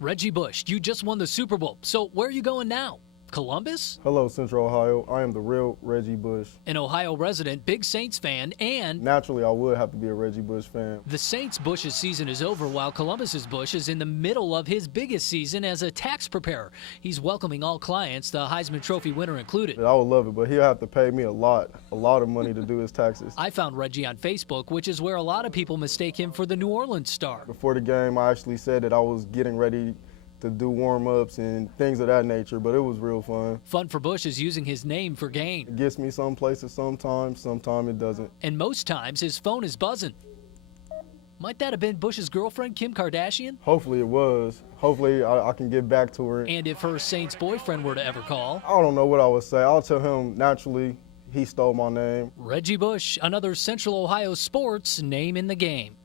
Reggie Bush, you just won the Super Bowl. So where are you going now? Columbus? Hello, Central Ohio. I am the real Reggie Bush. An Ohio resident, big Saints fan, and Naturally, I would have to be a Reggie Bush fan. the Saints' Bush's season is over while Columbus's Bush is in the middle of his biggest season as a tax preparer. He's welcoming all clients, the Heisman Trophy winner included. I would love it, but he'll have to pay me a lot of money to do his taxes. I found Reggie on Facebook, which is where a lot of people mistake him for the New Orleans star. Before the game, I actually said that I was getting ready to do warm-ups and things of that nature, but it was real fun. Fun for Bush is using his name for gain. It gets me some places sometimes it doesn't. And most times his phone is buzzing. Might that have been Bush's girlfriend, Kim Kardashian? Hopefully it was. Hopefully I can get back to her. And if her Saints boyfriend were to ever call? I don't know what I would say. I'll tell him naturally he stole my name. Reggie Bush, another Central Ohio sports name in the game.